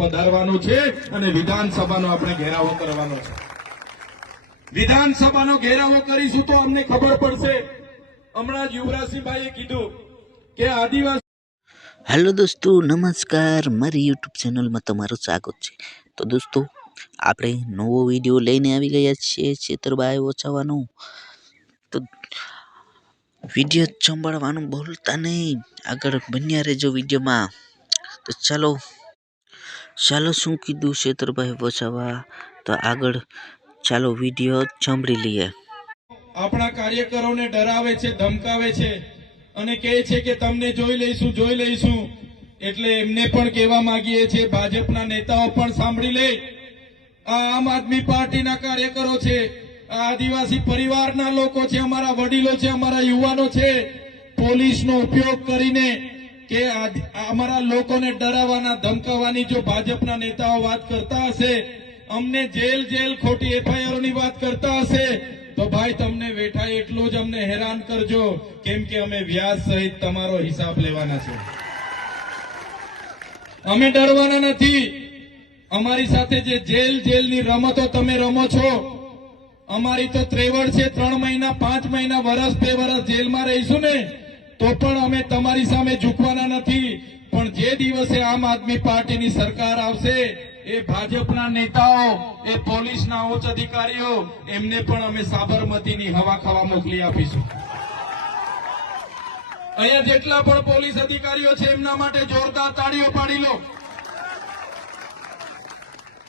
પધારવાનું છે અને વિધાનસભાનો આપણે ઘેરાવો કરવાનો છે. વિધાનસભાનો ઘેરાવો કરીશું તો અમને ખબર પડશે. હમણાં જ યુવરાજસિંહભાઈએ કીધું કે આદિવાસી હેલો દોસ્તો, નમસ્કાર. મારી યુટ્યુબ ચેનલમાં તમારું સ્વાગત છે. તો દોસ્તો, આપણે નવો વીડિયો લઈને આવી ગયા છીએ ચેતરબાઈ ઓછાવાનો. તો વીડિયો સંભાળવાનું ભૂલતા નહીં. આગળ બન્યા રહેજો વિડીયોમાં. તો ચાલો ચાલો શું કીધું ક્ષેત્રભાઈ વસાવા? તો આગળ ચાલો વીડિયો સાંભળી લઈએ. આપણા કાર્યકરોને ડરાવે છે, ધમકાવે છે અને કહે છે કે તમને જોઈ લઈશું જોઈ લઈશું. એટલે એમને પણ કહેવા માંગીએ છીએ, ભાજપના નેતાઓ પણ સાંભળી લે. આ આમ આદમી પાર્ટીના કાર્યકરો છે, આ આદિવાસી પરિવારના લોકો છે, અમારા વડીલો છે, અમારા યુવાનો છે. પોલીસનો ઉપયોગ કરીને કે અમારા લોકોને ડરાવવાના, ધમકાવવાની જો ભાજપના નેતાઓ વાત કરતા હશે, અમને જેલ જેલ, ખોટી એફઆઈઆરની વાત કરતા હશે, તો ભાઈ તમને વેઠાય એટલું જ અમને હેરાન કરજો, કેમ કે અમે વ્યાજ સહિત તમારો હિસાબ લેવાના છે. અમે ડરવાના નથી. અમારી સાથે જે જેલ, જેલની રમતો તમે રમો છો, અમારી તો ત્રેવડ છે, ત્રણ મહિના, પાંચ મહિના વર્ષ બે વર્ષ જેલમાં રહીશું ને તો પણ અમે તમારી સામે ઝૂકવાના નથી. પણ જે દિવસે આમ આદમી પાર્ટીની સરકાર આવશે, એ ભાજપના નેતાઓ, એ પોલીસના ઉચ્ચ અધિકારીઓ, એમને પણ અમે સાબરમતીની હવા ખાવા મોકલી આપીશું. અહીંયા જેટલા પણ પોલીસ અધિકારીઓ છે, એમના માટે જોરદાર તાળીઓ પાડી લો.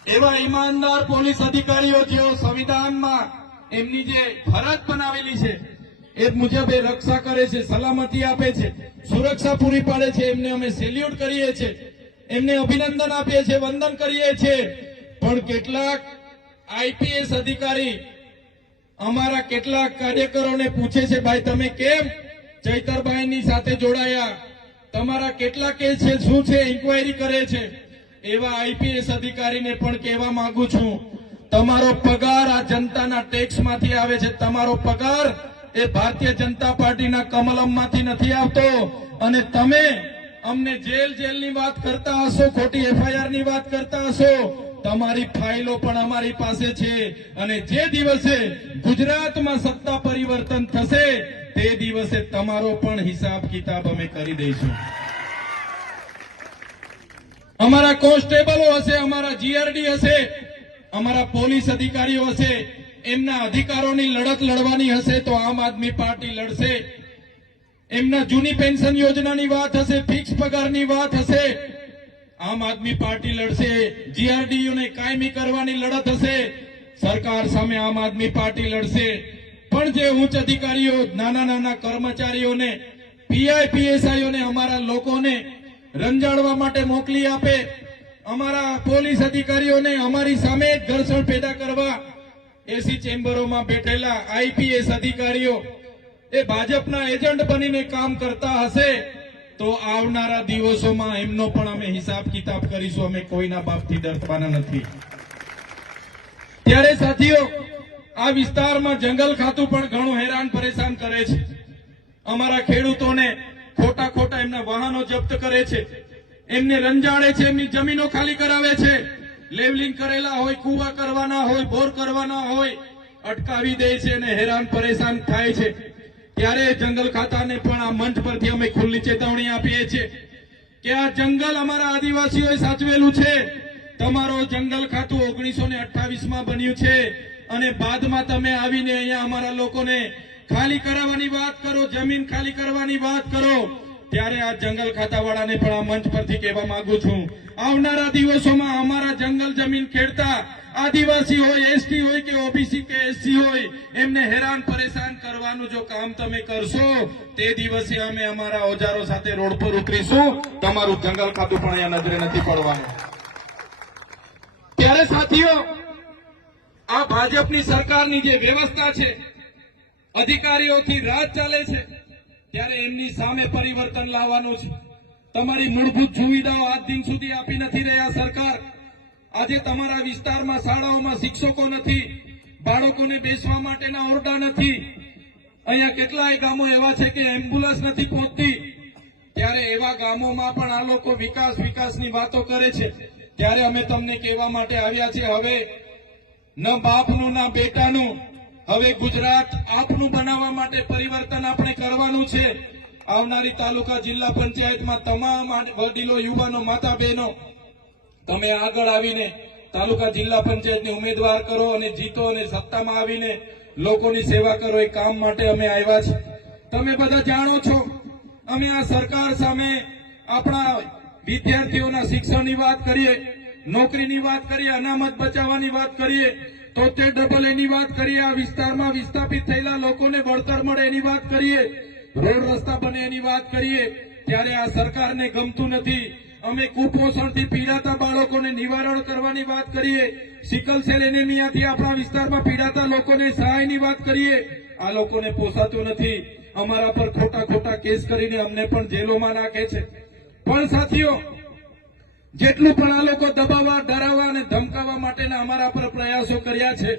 એવા ઈમાનદાર પોલીસ અધિકારીઓ જેઓ સંવિધાનમાં એમની જે ફરજ બનાવેલી છે એ મુજબ એ રક્ષા કરે છે, સલામતી આપે છે, સુરક્ષા પૂરી પાડે છે, એમને અમે સેલ્યુટ કરીએ છીએ એમને અભિનંદન આપીએ છીએ વંદન કરીએ છીએ પણ કેટલાક આઈપીએસ અધિકારી અમારા કેટલાક કાર્યકરોને પૂછે છે, ભાઈ, તમે કેમ ચૈતરભાઈની સાથે જોડાયા? તમારા કેટલા કેસ છે, શું છે ઇન્કવાયરી કરે છે? એવા આઈપીએસ અધિકારીને પણ કહેવા માંગુ છું. તમારો પગાર આ જનતાના ટેક્સમાંથી આવે છે. તમારો પગાર એ ભારતીય જનતા પાર્ટીના કમલમમાંથી નથી આવતો. અને તમે અમને જેલ જેલની વાત કરતા હશો, ખોટી એફઆઈઆરની વાત કરતા હશો, તમારી ફાઇલો પણ અમારી પાસે છે. અને જે દિવસે ગુજરાતમાં સત્તા પરિવર્તન થશે, તે દિવસે તમારો પણ હિસાબ કિતાબ અમે કરી દઈશું. અમારા કોન્સ્ટેબલો હશે, અમારા જીઆરડી હશે, અમારા પોલીસ અધિકારીઓ હશે એમના અધિકારોની લડત લડવાની હશે તો આમ આદમી પાર્ટી લડશે. એમના જૂની પેન્શન યોજનાની વાત હશે, ફિક્સ પગારની વાત હશે. આમ આદમી પાર્ટી લડશે. જીઆરડીયુને કાયમી કરવાની લડત હશે. સરકાર સામે આમ આદમી પાર્ટી લડશે. પણ જે ઉચ્ચ અધિકારીઓ, નાના નાના કર્મચારીઓને પીઆઈ પીએસઆઈઓને અમારા લોકોને રંજાડવા માટે મોકલી આપે, અમારા પોલીસ અધિકારીઓને અમારી સામે ઘર્ષણ પેદા કરવા એસી ચેમ્બરોમાં બેઠેલા આઈપીએસ અધિકારીઓ, એ ભાજપના એજન્ટ બનીને કામ કરતા હશે તો આવનારા દિવસોમાં એમનો પણ અમે હિસાબ કિતાબ કરીશું. અમે કોઈના બાપથી ડરવાના નથી. ત્યારે સાથીઓ, આ વિસ્તારમાં જંગલ ખાતું પણ ઘણું હેરાન પરેશાન કરે છે. અમારા ખેડૂતોને ખોટા ખોટા એમના વાહનો જપ્ત કરે છે. એમને રંજાડે છે, એમની જમીનો ખાલી કરાવે છે. લેવલિંગ કરેલા હોય, કુવા કરવાના હોય, બોર કરવાના હોય, અટકાવી દે છે અને હેરાન, પરેશાન થાય છે. ત્યારે જંગલ ખાતાને પણ આ મંચ પરથી અમે ખુલ્લી ચેતવણી આપીએ છીએ કે આ જંગલ અમારા આદિવાસીઓએ સાચવેલું છે. તમારો જંગલ ખાતું ઓગણીસો ને અઠ્ઠાવીસમાં બન્યું છે અને બાદમાં તમે આવીને અહીંયા અમારા લોકોને ખાલી કરાવવાની વાત કરો, જમીન ખાલી કરવાની વાત કરો. ત્યારે આ જંગલ ખાતાવાળાને પણ આ મંચ પરથી કહેવા માંગુ છું. આવનારા દિવસોમાં અમારા જંગલ જમીન ખેડતા આદિવાસી હોય, એસટી હોય કે ઓબીસી કે એસસી હોય, એમને હેરાન પરેશાન કરવાનું જો કામ તમે કરશો, તે દિવસે અમે અમારા ઓજારો સાથે રોડ પર ઉતરીશું. તમારું જંગલ ખાતું પણ અહીંયા નજરે નથી પડવાનું. ત્યારે સાથીઓ, આ ભાજપની સરકારની જે વ્યવસ્થા છે, અધિકારીઓથી રાજ ચાલે છે. ત્યારે એમની સામે પરિવર્તન લાવવાનું છે. તમારી મૂળભૂત સુવિધાઓ આજ દિન સુધી આપી નથી રહ્યા સરકાર. આજે તમારા વિસ્તારમાં શાળાઓમાં શિક્ષકો નથી, બાળકોને બેસવા માટેના ઓરડા નથી. અહીંયા કેટલાય ગામો એવા છે કે એમ્બ્યુલન્સ નથી પહોંચતી. ત્યારે એવા ગામોમાં પણ આ લોકો વિકાસ વિકાસની વાતો કરે છે. ત્યારે અમે તમને કહેવા માટે આવ્યા છે હવે ન બાપનું, ના બેટાનું હવે ગુજરાત આપનું બનાવવા માટે પરિવર્તન આપણે કરવાનું છે. આવનારી તાલુકા જિલ્લા પંચાયતમાં તમામ વડીલો, યુવાનો માતા બહેનો તમે આગળ આવીને તાલુકા જિલ્લા પંચાયતની ઉમેદવાર કરો અને જીતો અને સત્તામાં આવીને લોકોની સેવા કરો એ કામ માટે અમે આવ્યા છે તમે બધા જાણો છો, અમે આ સરકાર સામે આપણા વિદ્યાર્થીઓના શિક્ષણની વાત કરીએ, નોકરીની વાત કરીએ, અનામત બચાવવાની વાત કરીએ તોતેર ડબલ એની વાત કરીએ, આ વિસ્તારમાં વિસ્થાપિત થયેલા લોકોને વળતર મળે એની વાત કરીએ, રોડ રસ્તા બને એની વાત કરીએ, ત્યારે આ સરકારને ગમતું નથી. અમે કુપોષણથી પીડાતા બાળકોને નિવારણ કરવાની વાત કરીએ, સિકલ સેલ એનેમિયાથી આપણા વિસ્તારમાં પીડાતા લોકોને સહાયની વાત કરીએ, આ લોકોને પોસાતું નથી. અમારા પર ખોટા ખોટા કેસ કરીને અમને પણ જેલોમાં નાખે છે. પણ સાથીઓ જેટલું પણ આ લોકો દબાવવા, ડરાવવા અને ધમકાવવા માટેના અમારા પર પ્રયાસો કર્યા છે,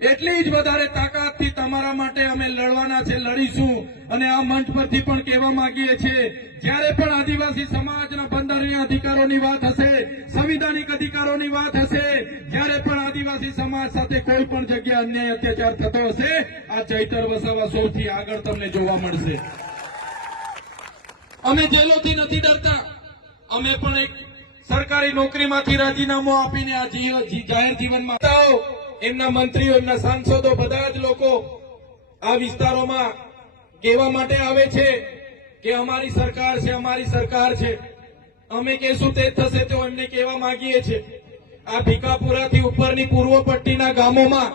એટલી જ વધારે તાકાતથી તમારા માટે અમે લડવાના છે, લડીશું. અને આ મંચ પરથી પણ કહેવા માંગીએ છીએ, જ્યારે પણ આદિવાસી સમાજના બંધારણીય અધિકારોની વાત હશે, સંવિધાનિક અધિકારોની વાત હશે, જ્યારે પણ આદિવાસી સમાજ સાથે કોઈ પણ જગ્યા અન્યાય અત્યાચાર થતો હશે, આ ચૈતર વસાવા સૌથી આગળ તમને જોવા મળશે. અમે જેલોથી નથી ડરતા. અમે પણ એક સરકારી નોકરીમાંથી રાજીનામું આપીને આ જાહેર જીવનમાં. એમના મંત્રીઓ, એમના સાંસદો, બધા જ લોકો આ વિસ્તારોમાં કહેવા માટે આવે છે કે અમારી સરકાર છે, અમારી સરકાર છે. અમે કહેશું તે થશે તો એમને કહેવા માંગીએ છીએ આ ભીકાપુરાથી ઉપરની પૂર્વ પટ્ટીના ગામોમાં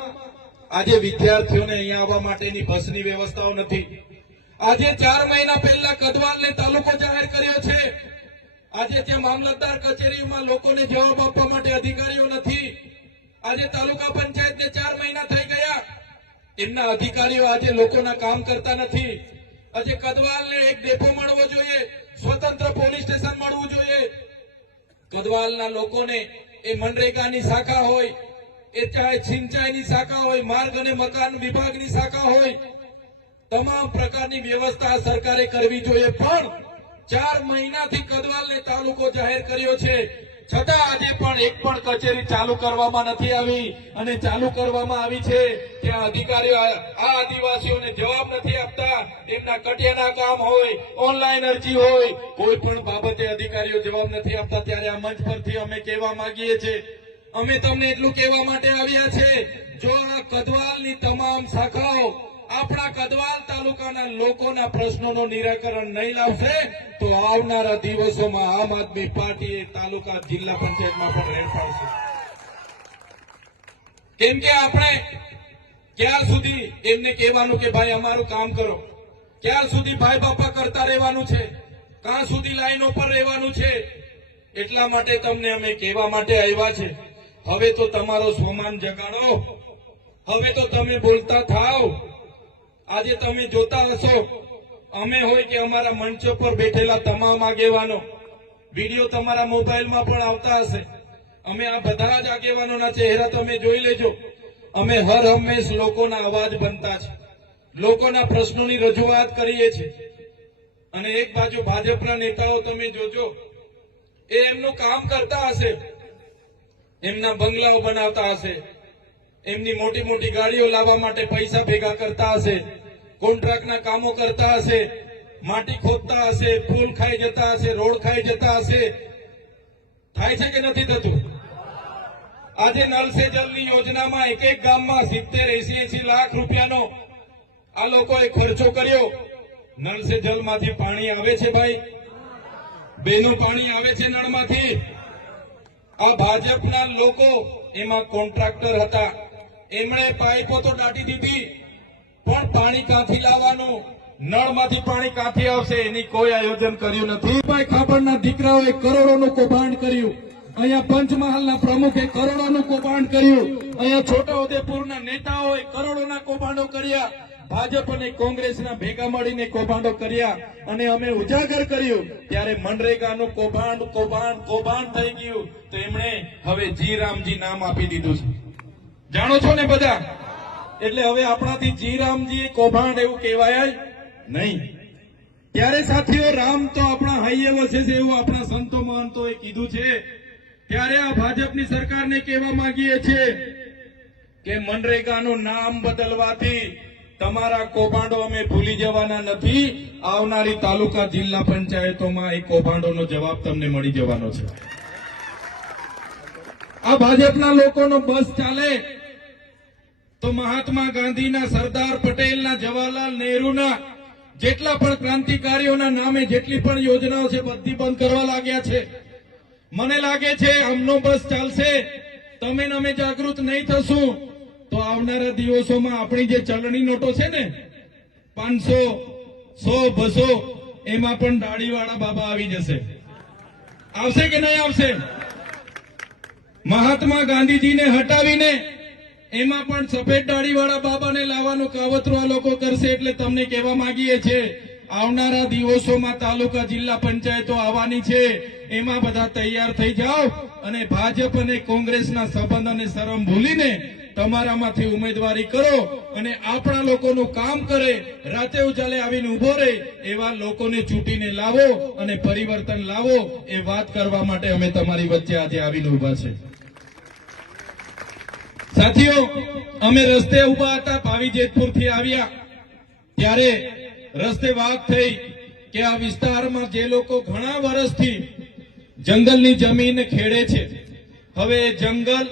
આજે વિદ્યાર્થીઓને અહીંયા આવવા માટેની બસની વ્યવસ્થાઓ નથી. આજે ચાર મહિના પહેલા કદવાલને તાલુકો જાહેર કર્યો છે. આજે ત્યાં મામલતદાર કચેરીમાં લોકોને જવાબ આપવા માટે અધિકારીઓ નથી, આજે તાલુકા પંચાયતને ચાર મહિના થઈ ગયા. એમના અધિકારીઓ આજે લોકોના કામ કરતા નથી. આજે કદવાલને એક ડેપો મળવો જોઈએ, સ્વતંત્ર પોલીસ સ્ટેશન મળવું જોઈએ. કદવાલના લોકોને એ મનરેગાની શાખા હોય, એ ચાહે સિંચાઈની શાખા હોય, માર્ગ અને મકાન વિભાગની શાખા હોય, તમામ પ્રકારની વ્યવસ્થા સરકારે કરવી જોઈએ. પણ ચાર મહિનાથી કદવાલને તાલુકો જાહેર કર્યો છે. છતાં આજે પણ એક પણ કચેરી ચાલુ કરવામાં નથી આવી અને ચાલુ કરવામાં આવી છે ત્યાં અધિકારીઓ આ આદિવાસીઓને જવાબ નથી આપતા. તેમના કટિયાના કામ હોય, ઓનલાઈન અરજી હોય, કોઈ પણ બાબતે અધિકારીઓ જવાબ નથી આપતા. ત્યારે આ મંચ પરથી અમે કહેવા માંગીએ છીએ અમે તમને એટલું કહેવા માટે આવ્યા છે, જો આ કદવાલની તમામ શાખાઓ આપણા કદવાલ તાલુકાના લોકોના પ્રશ્નોનું નિરાકરણ નહીં લાવશે, તો આવનારા દિવસોમાં આમ આદમી પાર્ટી તાલુકા જિલ્લા પંચાયતમાં પણ રેડ પાડશે કેમ કે આપણે ક્યાં સુધી એમને કહેવાનું કે ભાઈ અમારું કામ કરો. ક્યાં સુધી ભાઈ બાપા કરતા રહેવાનું છે? ક્યાં સુધી લાઈનો પર રહેવાનું છે? એટલા માટે તમને અમે કહેવા માટે આવ્યા છે. હવે તો તમારો સ્વમાન જગાડો. હવે તો તમે બોલતા થાવ. આજે તમે જોતા હશો, અમે હોય કે અમારા મંચો પર બેઠેલા તમામ આગેવાનો. વીડિયો તમારા મોબાઈલમાં પણ આવતા હશે. અમે આ બધા જ આગેવાનોના ચહેરા તમે જોઈ લેજો. અમે હર હંમેશ લોકોના અવાજ બનતા છે. લોકોના પ્રશ્નોની રજૂઆત કરીએ છીએ. અને એક બાજુ ભાજપના નેતાઓ તમે જોજો, એ એમનું કામ કરતા હશે. એમના બંગલાઓ બનાવતા હશે. એમની મોટી મોટી ગાડીઓ લાવવા માટે પૈસા ભેગા કરતા હશે. કોન્ટ્રાક્ટના કામો કરતા હશે, માટી ખોદતા હશે પુલ ખાઈ જતા હશે, રોડ ખાઈ જતા હશે. થાય છે કે નથી થતું? આજે નળ સે જલની યોજનામાં એક એક ગામમાં સિત્તેર એસી એસી લાખ રૂપિયાનો આ લોકોએ ખર્ચો કર્યો. નળ સે જલમાંથી પાણી આવે છે ભાઈ? બેનું પાણી આવે છે નળમાંથી? આ ભાજપના લોકો એમાં કોન્ટ્રાક્ટર હતા. એમણે પાઇપો તો દાટી દીધી. પણ પાણી કાંથી લાવવાનું? નળમાંથી પાણી કાંથી આવશે? એની કોઈ આયોજન કર્યું નથી. ભાઈ ખાબડના દીકરાઓએ કરોડોનું કૌભાંડ કર્યું. અહીંયા પંચમહાલના પ્રમુખે કરોડોનું કૌભાંડ કર્યું. અહીંયા છોટાઉદેપુરના નેતાઓએ કરોડોના કૌભાંડો કર્યા. ભાજપ અને કોંગ્રેસના ભેગા મળીને કૌભાંડો કર્યા અને અમે ઉજાગર કર્યું. ત્યારે મનરેગાનું કૌભાંડ કૌભાંડ કૌભાંડ થઈ ગયું. તો એમણે હવે જી રામજી નામ આપી દીધું છે. જાણો છો ને બધા? એટલે હવે આપણાથી જી રામજી કૌભાંડ એવું કહેવાય નહીં. ત્યારે સાથીઓ, રામ તો આપણા હૈયે વસે છે એવું આપણા સંતો મહંતોએ કીધું છે. ત્યારે આ ભાજપની સરકારને કહેવા માંગીએ છીએ કે મનરેગાનું નામ બદલવાથી તમારા કૌભાંડો અમે ભૂલી જવાના નથી. આવનારી તાલુકા જિલ્લા પંચાયતોમાં એ કૌભાંડોનો જવાબ તમને મળી જવાનો છે. આ ભાજપના લોકોનો બસ ચાલે. તો મહાત્મા ગાંધીના સરદાર પટેલના, જવાહરલાલ નહેરુના, જેટલા પણ ક્રાંતિકારીઓના નામે જેટલી પણ યોજનાઓ છે, બધી બંધ કરવા લાગ્યા છે. મને લાગે છે અમનો બસ ચાલશે. તમે અમે જાગૃત નહીં થશું. તો આવનારા દિવસોમાં આપણી જે ચલણી નોટો છે ને, પાંચસો, સો, બસો, એમાં પણ દાઢીવાળા બાબા આવી જશે. આવશે કે નહીં આવશે? મહાત્મા ગાંધીજીને હટાવીને એમાં પણ સફેદ દાઢીવાળા બાબાને લાવવાનું કાવતરું આ લોકો કરશે એટલે તમને કહેવા માંગીએ છીએ, આવનારા દિવસોમાં તાલુકા જિલ્લા પંચાયતો આવવાની છે. એમાં બધા તૈયાર થઈ જાઓ અને ભાજપ અને કોંગ્રેસના સંબંધ અને શરમ ભૂલીને તમારામાંથી ઉમેદવારી કરો અને આપણા લોકોનું કામ કરે, રાતે ઉજાલે આવીને ઊભો રહે, એવા લોકોને ચૂંટીને લાવો અને પરિવર્તન લાવો એ વાત કરવા માટે અમે તમારી વચ્ચે આજે આવીને ઊભા છે. સાથીઓ, અમે રસ્તે ઊભા હતા ભાવી જેતપુરથી આવ્યા. ત્યારે રસ્તે વાત થઈ કે આ વિસ્તારમાં જે લોકો ઘણા વર્ષથી જંગલની જમીન ખેડે છે, હવે જંગલ,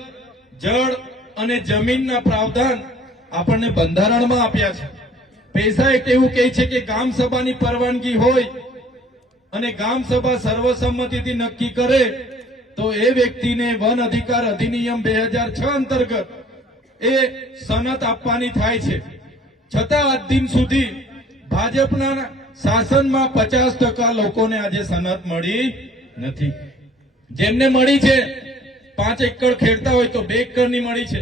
જળ અને જમીનના પ્રાવધાન આપણને બંધારણમાં આપ્યા છે. પૈસા એક એવું કહે છે કે ગામ સભાની પરવાનગી હોય અને ગામ સભા સર્વસંમતિથી નક્કી કરે તો એ વ્યક્તિને વન અધિકાર અધિનિયમ બે હજાર છ અંતર્ગત એ સનત આપવાની થાય છે. છતાં આજ દિન સુધી ભાજપના શાસનમાં પચાસ ટકા લોકોને આજે સનત મળી નથી. જેમને મળી છે, પાંચ એકર ખેડતા હોય તો બે એકરની મળી છે.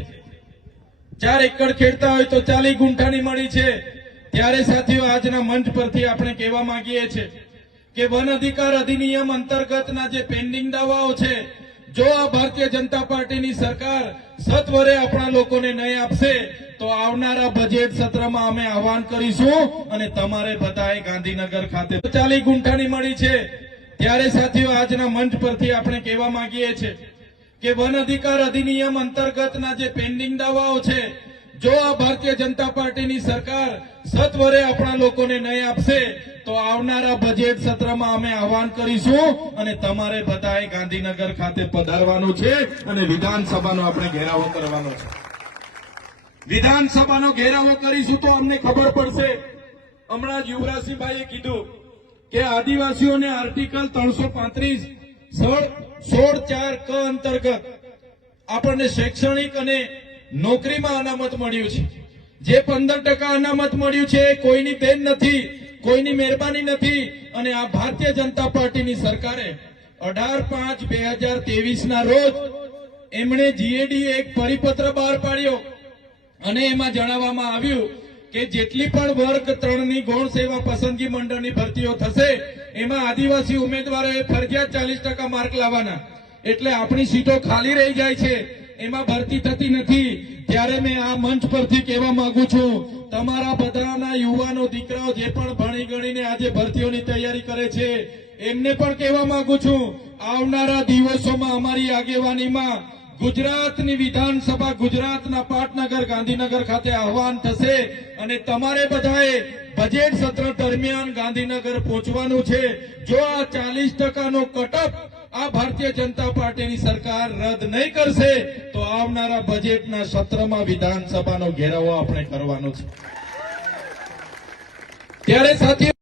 ચાર એકર ખેડતા હોય તો ચાલીસ ગુંઠાની મળી છે. ત્યારે સાથીઓ, આજના મંચ પરથી આપણે કહેવા માંગીએ છીએ કે વન અધિકાર અધિનિયમ અંતર્ગતના જે પેન્ડિંગ દાવાઓ છે, જો આ ભારતીય જનતા પાર્ટીની સરકાર સત્વરે આપણા લોકોને નહીં આપશે, તો આવનારા બજેટ સત્રમાં અમે આહવાન કરીશું અને તમારે બધાએ ગાંધીનગર ખાતે ચાલી ગુંઠાની મળી છે. ત્યારે સાથીઓ, આજના મંચ પરથી આપણે કહેવા માંગીએ છીએ કે વન અધિકાર અધિનિયમ અંતર્ગતના જે પેન્ડિંગ દાવાઓ છે જો આ ભારતીય જનતા પાર્ટીની સરકાર સત્વરે આપણા લોકોને નહીં આપશે, તો આવનારા બજેટ સત્રમાં અમે આહવાન કરીશું અને તમારે બધાએ ગાંધીનગર ખાતે પધારવાનું છે અને વિધાનસભાનો આપણે ઘેરાવો કરવાનો છે. વિધાનસભાનો ઘેરાવો કરીશું તો અમને ખબર પડશે. હમણાં જ યુવરાજસિંહભાઈએ કીધું કે આદિવાસીઓને આર્ટિકલ ત્રણસો પાંત્રીસ સોળ ચાર ક અંતર્ગત આપણને શૈક્ષણિક અને નોકરીમાં અનામત મળ્યું છે. જે પંદર ટકા અનામત મળ્યું છે, કોઈની દેન નથી, કોઈની મહેરબાની નથી, અને આ ભારતીય જનતા પાર્ટીની સરકારે અઢાર પાંચ બે હજાર ત્રેવીસ ના રોજ એમણે જીએડી એક પરિપત્ર બહાર પાડ્યો. અને એમાં જણાવવામાં આવ્યું કે જેટલી પણ વર્ગ ત્રણની ગૌણ સેવા પસંદગી મંડળની ભરતીઓ થશે, એમાં આદિવાસી ઉમેદવારોએ ફરજિયાત ચાલીસ ટકા માર્ક લાવવાના. એટલે આપણી સીટો ખાલી રહી જાય છે. એમાં ભરતી થતી નથી. ત્યારે મેં આ મંચ પરથી કહેવા માંગુ છું, તમારા બધાના યુવાનો, દીકરાઓ જે પણ ભણી ગણીને આજે ભરતીઓની તૈયારી કરે છે, એમને પણ કહેવા માંગુ છું, આવનારા દિવસોમાં અમારી આગેવાનીમાં ગુજરાતની વિધાનસભા, ગુજરાતના પાટનગર, ગાંધીનગર ખાતે આહવાન થશે અને તમારે બધાએ બજેટ સત્ર દરમિયાન ગાંધીનગર પહોંચવાનું છે. જો આ ચાલીસ ટકાનો કટઅપ આ ભારતીય જનતા પાર્ટીની સરકાર રદ નહીં કરશે, તો આવનારા બજેટના સત્રમાં વિધાનસભાનો ઘેરાવો આપણે કરવાનો છે. ત્યારે સાથે